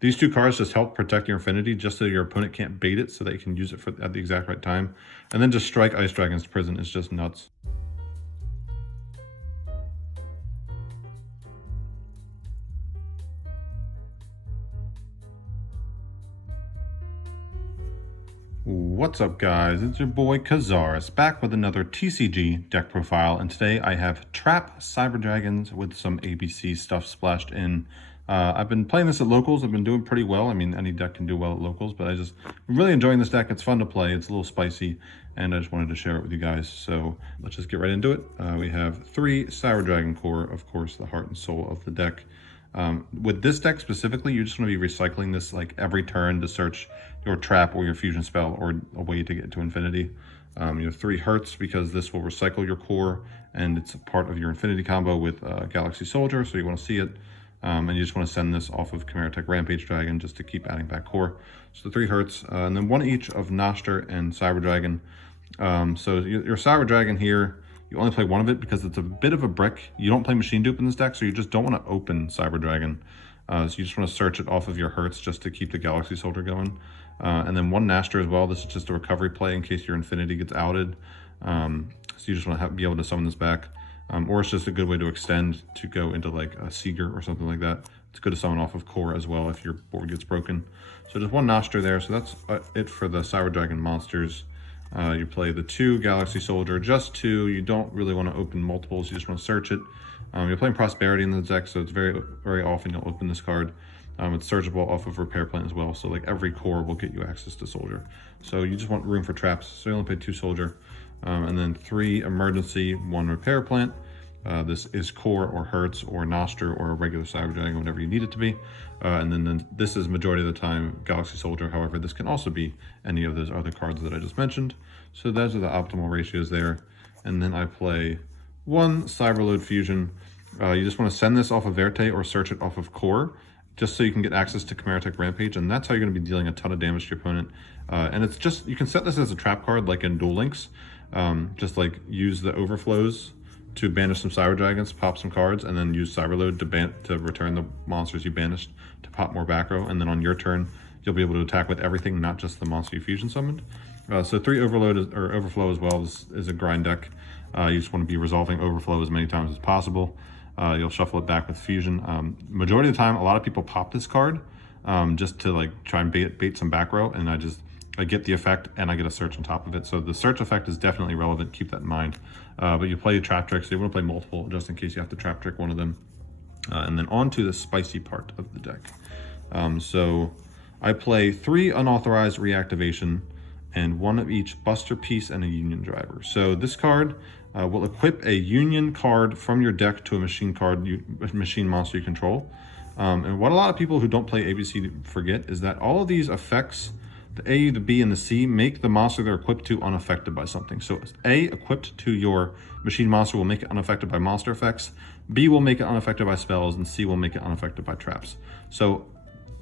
These two cards just help protect your Infinity just so your opponent can't bait it so that you can use it at the exact right time. And then just strike Ice Dragon's Prison is just nuts. What's up guys, it's your boy Kazaris back with another TCG deck profile, and today I have Trap Cyber Dragons with some ABC stuff splashed in. I've been playing this at locals, I've been doing pretty well. I mean, any deck can do well at locals, but I'm really enjoying this deck. It's fun to play, it's a little spicy, and I just wanted to share it with you guys. So let's just get right into it. We have 3 Cyber Dragon core, of course, the heart and soul of the deck. With this deck specifically, you just want to be recycling this like every turn to search your trap or your fusion spell or a way to get to infinity. You have 3 Hertz because this will recycle your core, and it's a part of your infinity combo with Galaxy Soldier, so you want to see it. And you just want to send this off of Chimera-Tech Rampage Dragon just to keep adding back core. So 3 Hertz, and then 1 each of Noster and Cyber Dragon. So your Cyber Dragon here, you only play 1 of it because it's a bit of a brick. You don't play Machine Dupe in this deck, so you just don't want to open Cyber Dragon. So you just want to search it off of your Hertz just to keep the Galaxy Soldier going. And then 1 Naster as well. This is just a recovery play in case your Infinity gets outed. So you just want to be able to summon this back. Or it's just a good way to extend to go into like a Seeger or something like that. It's good to summon off of core as well if your board gets broken. So just 1 Noster there. So that's it for the Cyber Dragon monsters. You play the 2 Galaxy Soldier, just 2. You don't really want to open multiples, you just want to search it. You're playing Prosperity in the deck, so it's very often you'll open this card. It's searchable off of Repair Plant as well, so like every core will get you access to Soldier. So you just want room for traps, so you only play 2 Soldier. And then 3 Emergency, 1 Repair Plant. This is core or Hertz or Noster or a regular Cyber Dragon, whatever you need it to be. And then this is majority of the time Galaxy Soldier. However, this can also be any of those other cards that I just mentioned. So those are the optimal ratios there. And then I play 1 Cyberload Fusion. You just want to send this off of Verte or search it off of core, just so you can get access to Chimera-Tech Rampage, and that's how you're going to be dealing a ton of damage to your opponent. And it's just, you can set this as a trap card like in Duel Links. Just like use the overflows to banish some Cyber Dragons, pop some cards, and then use Cyberload to return the monsters you banished to pop more back row. And then on your turn, you'll be able to attack with everything, not just the monster you fusion summoned. So 3 Overflow as well is a grind deck. You just want to be resolving Overflow as many times as possible. You'll shuffle it back with Fusion. Majority of the time, a lot of people pop this card just to like try and bait some back row, and I get the effect and I get a search on top of it. So the search effect is definitely relevant, keep that in mind. But you play a trap trick, so you want to play multiple just in case you have to trap trick one of them. And then on to the spicy part of the deck. So I play 3 unauthorized reactivation and 1 of each Buster Piece and a Union Driver. So this card will equip a Union card from your deck to a machine monster you control. And what a lot of people who don't play ABC forget is that all of these effects, the A, the B, and the C, make the monster they're equipped to unaffected by something. So A, equipped to your machine monster, will make it unaffected by monster effects. B will make it unaffected by spells, and C will make it unaffected by traps. So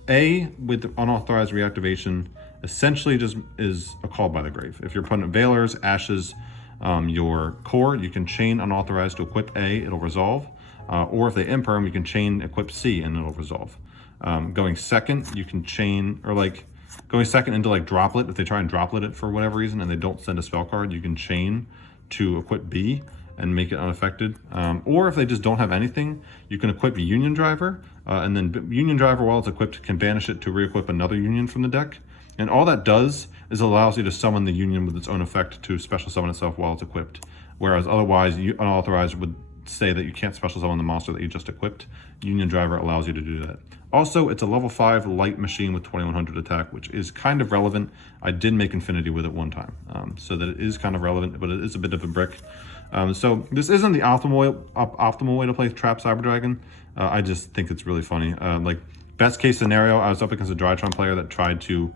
A, with the unauthorized reactivation, essentially just is a call by the grave. If your opponent Veilers, Ashes, your core, you can chain unauthorized to equip A, it'll resolve. Or if they imperm, you can chain equip C and it'll resolve. Going second, you can chain, or like going second into like droplet, if they try and droplet it for whatever reason and they don't send a spell card, you can chain to equip B and make it unaffected. Or if they just don't have anything, you can equip a Union Driver, and then Union Driver, while it's equipped, can banish it to re-equip another Union from the deck. And all that does is allows you to summon the Union with its own effect to special summon itself while it's equipped. Whereas otherwise, unauthorized would say that you can't special summon the monster that you just equipped. Union Driver allows you to do that. Also, it's a level 5 light machine with 2100 attack, which is kind of relevant. I did make Infinity with it one time, so that it is kind of relevant, but it is a bit of a brick. So this isn't the optimal way to play Trap Cyber Dragon. I just think it's really funny. Like, best case scenario, I was up against a Drytron player that tried to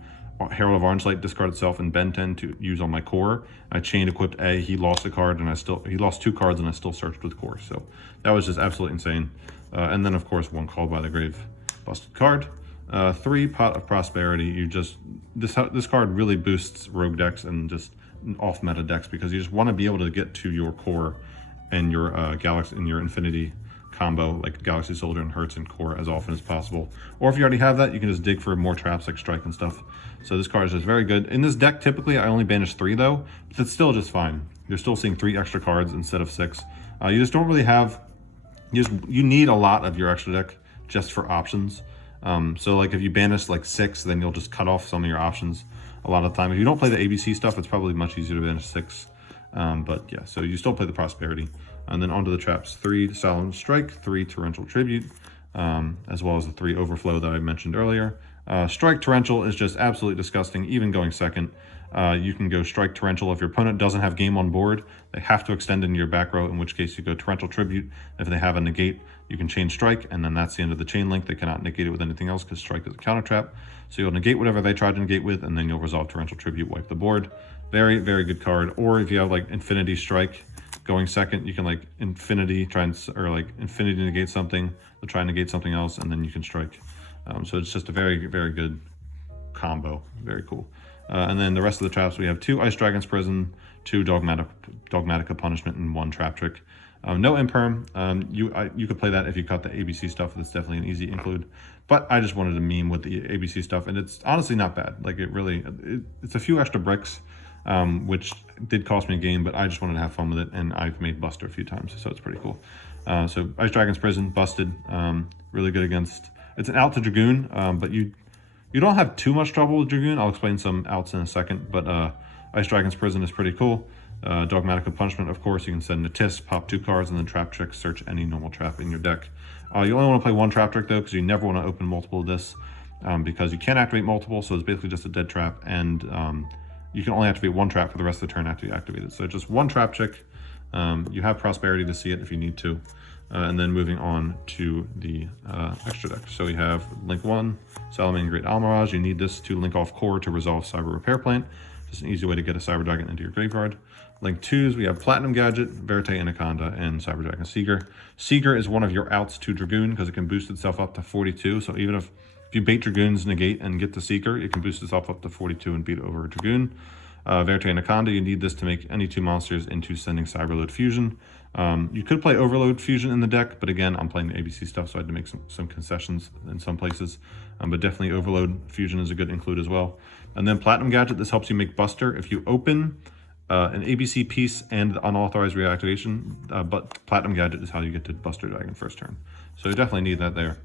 Herald of Orange Light discard itself and Ben 10 to use on my core. I chain equipped A, he lost a card, and he lost 2 cards, and I still searched with core. So that was just absolutely insane. And then of course 1 Called by the Grave busted card. 3 Pot of Prosperity. This card really boosts rogue decks and just off meta decks because you just want to be able to get to your core and your Galaxy and your Infinity combo like Galaxy Soldier and Hertz and Core as often as possible. Or if you already have that, you can just dig for more traps like Strike and stuff. So this card is just very good. In this deck, typically I only banish 3 though, but it's still just fine. You're still seeing 3 extra cards instead of 6. You just don't really have, you need a lot of your extra deck just for options. So like if you banish like 6, then you'll just cut off some of your options a lot of the time. If you don't play the ABC stuff, it's probably much easier to banish 6. But yeah, so you still play the Prosperity. And then onto the traps, 3 Solemn Strike, 3 Torrential Tribute, as well as the 3 Overflow that I mentioned earlier. Strike Torrential is just absolutely disgusting, even going second. You can go Strike Torrential if your opponent doesn't have game on board. They have to extend into your back row, in which case you go Torrential Tribute. If they have a negate, you can chain Strike, and then that's the end of the chain link. They cannot negate it with anything else because Strike is a counter trap. So you'll negate whatever they tried to negate with, and then you'll resolve Torrential Tribute, wipe the board. Very, very good card. Or if you have like Infinity Strike going second, you can like Infinity Infinity negate something, they'll try and negate something else, and then you can strike. So it's just a very, very good combo. Very cool. And then the rest of the traps, we have 2 Ice Dragon's Prison, 2 Dogmatica Punishment, and 1 Trap Trick. No Imperm. You could play that if you cut the ABC stuff. That's definitely an easy include. But I just wanted to meme with the ABC stuff, and it's honestly not bad. Like it's a few extra bricks, which did cost me a game, but I just wanted to have fun with it, and I've made Buster a few times, so it's pretty cool. So Ice Dragon's Prison, busted, really good against. It's an out to Dragoon, but you don't have too much trouble with Dragoon. I'll explain some outs in a second, but Ice Dragon's Prison is pretty cool. Dogmatica Punishment, of course, you can send a Tisk, pop 2 cards, and then Trap Trick, search any normal trap in your deck. You only want to play 1 Trap Trick, though, because you never want to open multiple of this, because you can't activate multiple, so it's basically just a dead trap, and you can only activate 1 trap for the rest of the turn after you activate it. So just 1 Trap Trick. You have Prosperity to see it if you need to. And then moving on to the extra deck. So we have Link 1, Salamangreat Great Almirage. You need this to link off Core to resolve Cyber Repair Plant. Just an easy way to get a Cyber Dragon into your graveyard. Link 2s, we have Platinum Gadget, Verite Anaconda, and Cyber Dragon Seeger. Seeger is one of your outs to Dragoon because it can boost itself up to 42. So even if you bait Dragoon's negate and get the Seeker, it can boost itself up to 42 and beat over a Dragoon. Verite Anaconda, you need this to make any 2 monsters into sending Cyberload Fusion. You could play Overload Fusion in the deck, but again, I'm playing the ABC stuff, so I had to make some concessions in some places. But definitely Overload Fusion is a good include as well. And then Platinum Gadget, this helps you make Buster. If you open an ABC piece and the unauthorized reactivation, but Platinum Gadget is how you get to Buster Dragon first turn. So you definitely need that there.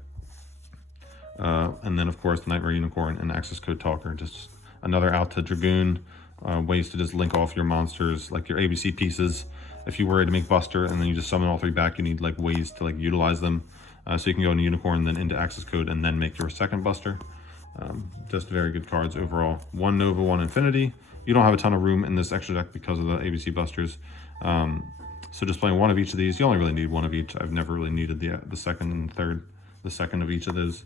And then, of course, the Nightmare Unicorn and Access Code Talker, just another out to Dragoon. Ways to just link off your monsters, like your ABC pieces. If you were to make Buster and then you just summon all 3 back, you need like ways to like utilize them. So you can go into Unicorn, then into Access Code, and then make your second Buster. Just very good cards overall. 1 Nova, 1 Infinity. You don't have a ton of room in this extra deck because of the ABC Busters. So just playing 1 of each of these. You only really need 1 of each. I've never really needed the second and third, the second of each of those.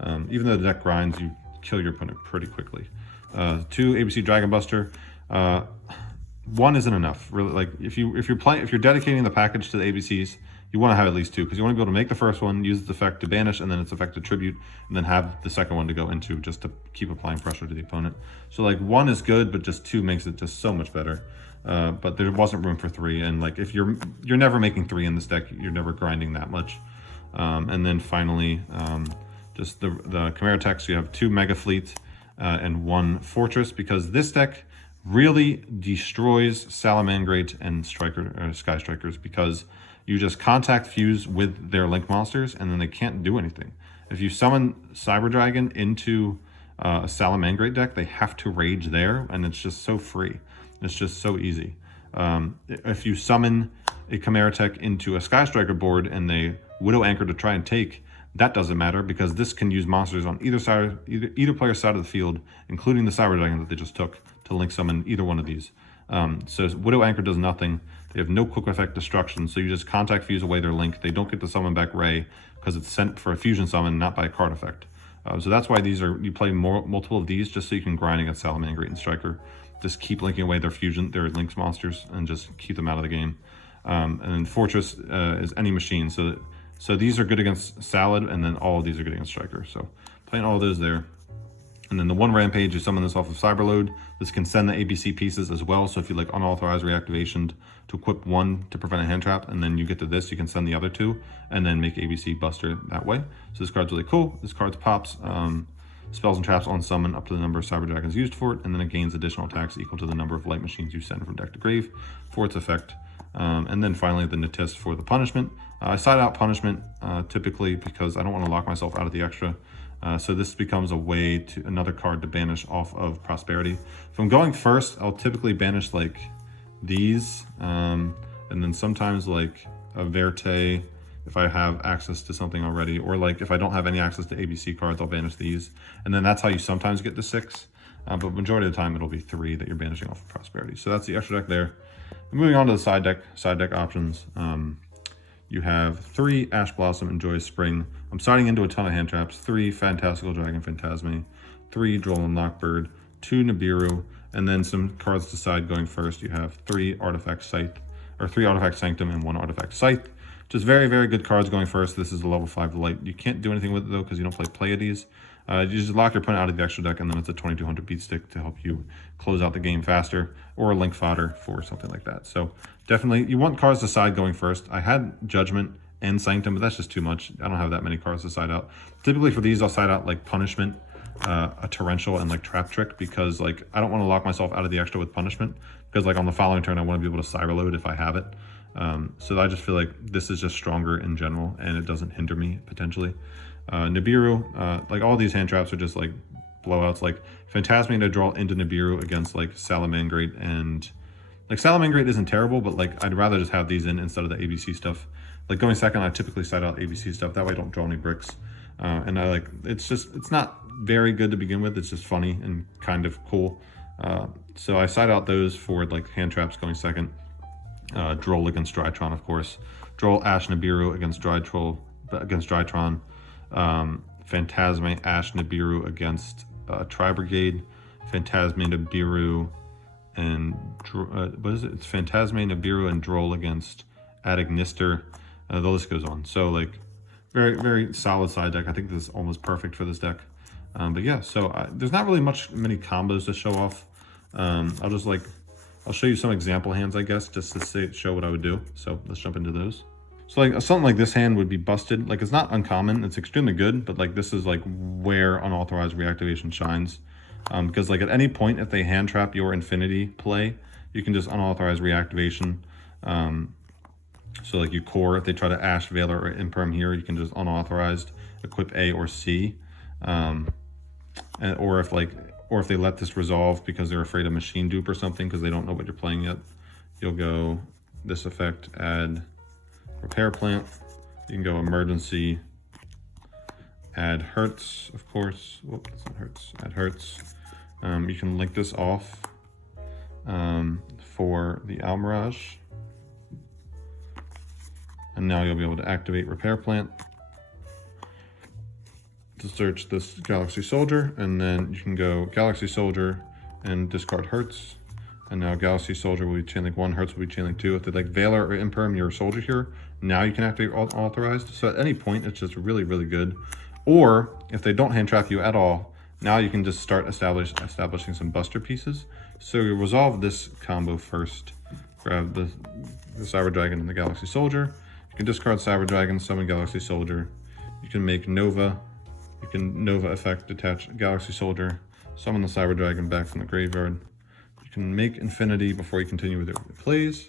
Even though the deck grinds, you kill your opponent pretty quickly. 2 ABC Dragon Buster. 1 isn't enough, really. Like if you're dedicating the package to the ABCs, you want to have at least 2 because you want to be able to make the first one, use its effect to banish, and then its effect to tribute, and then have the second one to go into just to keep applying pressure to the opponent. So like 1 is good, but just 2 makes it just so much better. But there wasn't room for 3, and like if you're never making 3 in this deck, you're never grinding that much. And then finally, just the Chimera Techs. You have 2 Mega Fleet. And 1 Fortress, because this deck really destroys Salamangreat and Sky Strikers, because you just contact fuse with their link monsters and then they can't do anything. If you summon Cyber Dragon into a Salamangreat deck, they have to rage there, and it's just so free. It's just so easy. If you summon a Chimera Tech into a Sky Striker board and they Widow Anchor to try and take, that doesn't matter because this can use monsters on either player's side of the field, including the Cyber Dragon that they just took, to link summon either one of these. So Widow Anchor does nothing. They have no quick effect destruction, so you just contact fuse away their link. They don't get to summon back Ray because it's sent for a fusion summon, not by a card effect. So that's why you play multiple of these just so you can grind against Salamangreat and Striker. Just keep linking away their links monsters and just keep them out of the game. And then Fortress is any machine, so these are good against Salad, and then all of these are good against Striker. So playing all of those there. And then the one rampage, you summon this off of Cyberload. This can send the ABC pieces as well. So if you like unauthorized reactivation to equip one to prevent a hand trap, and then you get to this, you can send the other two and then make ABC Buster that way. So this card's really cool. This card pops spells and traps on summon up to the number of Cyber Dragons used for it, and then it gains additional attacks equal to the number of light machines you send from deck to grave for its effect. And then finally the Natist for the punishment. I side out punishment typically because I don't want to lock myself out of the extra. So this becomes a way to another card to banish off of Prosperity. If I'm going first, I'll typically banish like these, and then sometimes like a Verte if I have access to something already, or like if I don't have any access to ABC cards, I'll banish these. And then that's how you sometimes get to 6, but majority of the time it'll be 3 that you're banishing off of Prosperity. So that's the extra deck there. And moving on to the side deck options. You have 3 Ash Blossom and Joyous Spring. I'm siding into a ton of hand traps. 3 Fantastical Dragon Phantasme, 3 Droll and Lockbird, 2 Nibiru, and then some cards to side going first. You have 3 Artifact Scythe, or 3 Artifact Sanctum and 1 Artifact Scythe. Just very, very good cards going first. This is a level 5 light. You can't do anything with it though because you don't play Pleiades. You just lock your opponent out of the extra deck, and then it's a 2200 beat stick to help you close out the game faster, or a link fodder for something like that. So definitely, you want cards to side going first. I had Judgment and Sanctum, but that's just too much. I don't have that many cards to side out. Typically for these, I'll side out like Punishment, a Torrential, and like Trap Trick, because like I don't want to lock myself out of the extra with Punishment, because like on the following turn I want to be able to Cyberload if I have it. So I just feel like this is just stronger in general, and it doesn't hinder me potentially. Nibiru, like all these hand traps are just like blowouts. Like Phantasme to draw into Nibiru against like Salamangrate, and like Salamangrate isn't terrible, but like I'd rather just have these in instead of the ABC stuff. Like going second, I typically side out ABC stuff. That way I don't draw any bricks. And I like, it's not very good to begin with. It's just funny and kind of cool. So I side out those for like hand traps going second. Droll against Drytron, of course. Droll, Ash, Nibiru against Drytron. Phantasme, Ash, Nibiru against Tri-Brigade. Phantasme, Nibiru, and what is it? It's Phantasme, Nibiru, and Droll against Adignister. The list goes on. So like very, very solid side deck. I think this is almost perfect for this deck. But yeah, so there's not really many combos to show off. I'll show you some example hands, I guess, just to show what I would do. So let's jump into those. So like something like this hand would be busted. Like it's not uncommon, it's extremely good, but like this is like where unauthorized reactivation shines. Because like at any point, if they hand trap your Infinity play, you can just unauthorized reactivation. So like you core, if they try to Ash, Veiler, or Imperm here, you can just unauthorized equip A or C. Or if they let this resolve because they're afraid of machine dupe or something because they don't know what you're playing yet, you'll go this effect, add Repair Plant. You can go Emergency, add Hertz, of course. Whoop, that's not Hertz. Add Hertz. You can link this off for the Almirage. And now you'll be able to activate Repair Plant to search this Galaxy Soldier, and then you can go Galaxy Soldier and discard Hertz, and now Galaxy Soldier will be chain link 1, Hertz will be chain link 2. If they like Veiler or Imperm your soldier here, now you can activate authorized. So at any point, it's just really, really good. Or if they don't hand trap you at all, now you can just start establishing some buster pieces. So you resolve this combo first. Grab the Cyber Dragon and the Galaxy Soldier. You can discard Cyber Dragon, summon Galaxy Soldier. You can make Nova. You can Nova effect, detach Galaxy Soldier, summon the Cyber Dragon back from the graveyard. You can make Infinity before you continue with your plays.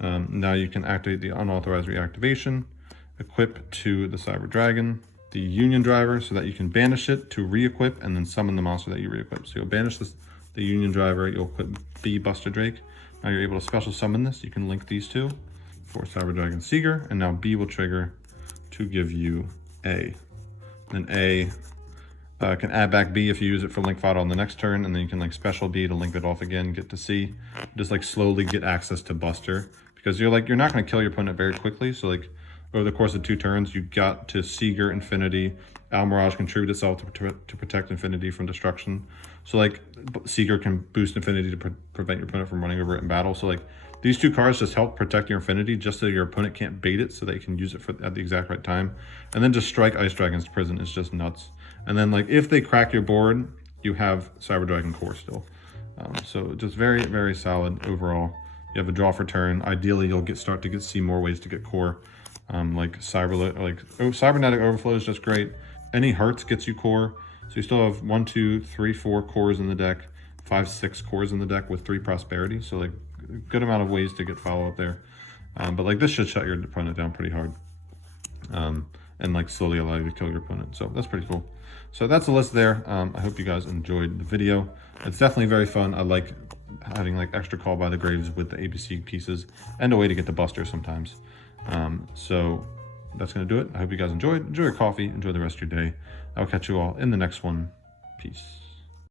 Now you can activate the unauthorized reactivation, equip to the Cyber Dragon, the Union Driver, so that you can banish it to re-equip and then summon the monster that you re-equip. So you'll banish the Union Driver, you'll equip B Buster Drake. Now you're able to special summon this. You can link these two for Cyber Dragon Seeger, and now B will trigger to give you A. Then A can add back B if you use it for link fodder on the next turn, and then you can like special B to link it off again, get to C. Just like slowly get access to Buster, because you're not going to kill your opponent very quickly. So like over the course of 2 turns, you got to Seeger Infinity. Almirage contribute itself to protect Infinity from destruction. So like Seeger can boost Infinity to prevent your opponent from running over it in battle. So like these 2 cards just help protect your Infinity, just so your opponent can't bait it, so they can use it at the exact right time. And then just strike Ice Dragon's Prison is just nuts. And then like if they crack your board, you have Cyber Dragon core still. So just very, very solid overall. You have a draw for turn. Ideally, you'll start to see more ways to get core, Cybernetic Overflow is just great. Any Hurts gets you core, so you still have 1, 2, 3, 4 cores in the deck, 5, 6 cores in the deck with 3 Prosperity. So like a good amount of ways to get follow up there. But like this should shut your opponent down pretty hard, and like slowly allow you to kill your opponent. So that's pretty cool. So that's the list there. I hope you guys enjoyed the video. It's definitely very fun. I like having like extra Call by the Graves with the ABC pieces and a way to get the Buster sometimes. So that's going to do it. I hope you guys enjoyed. Enjoy your coffee. Enjoy the rest of your day. I'll catch you all in the next one. Peace.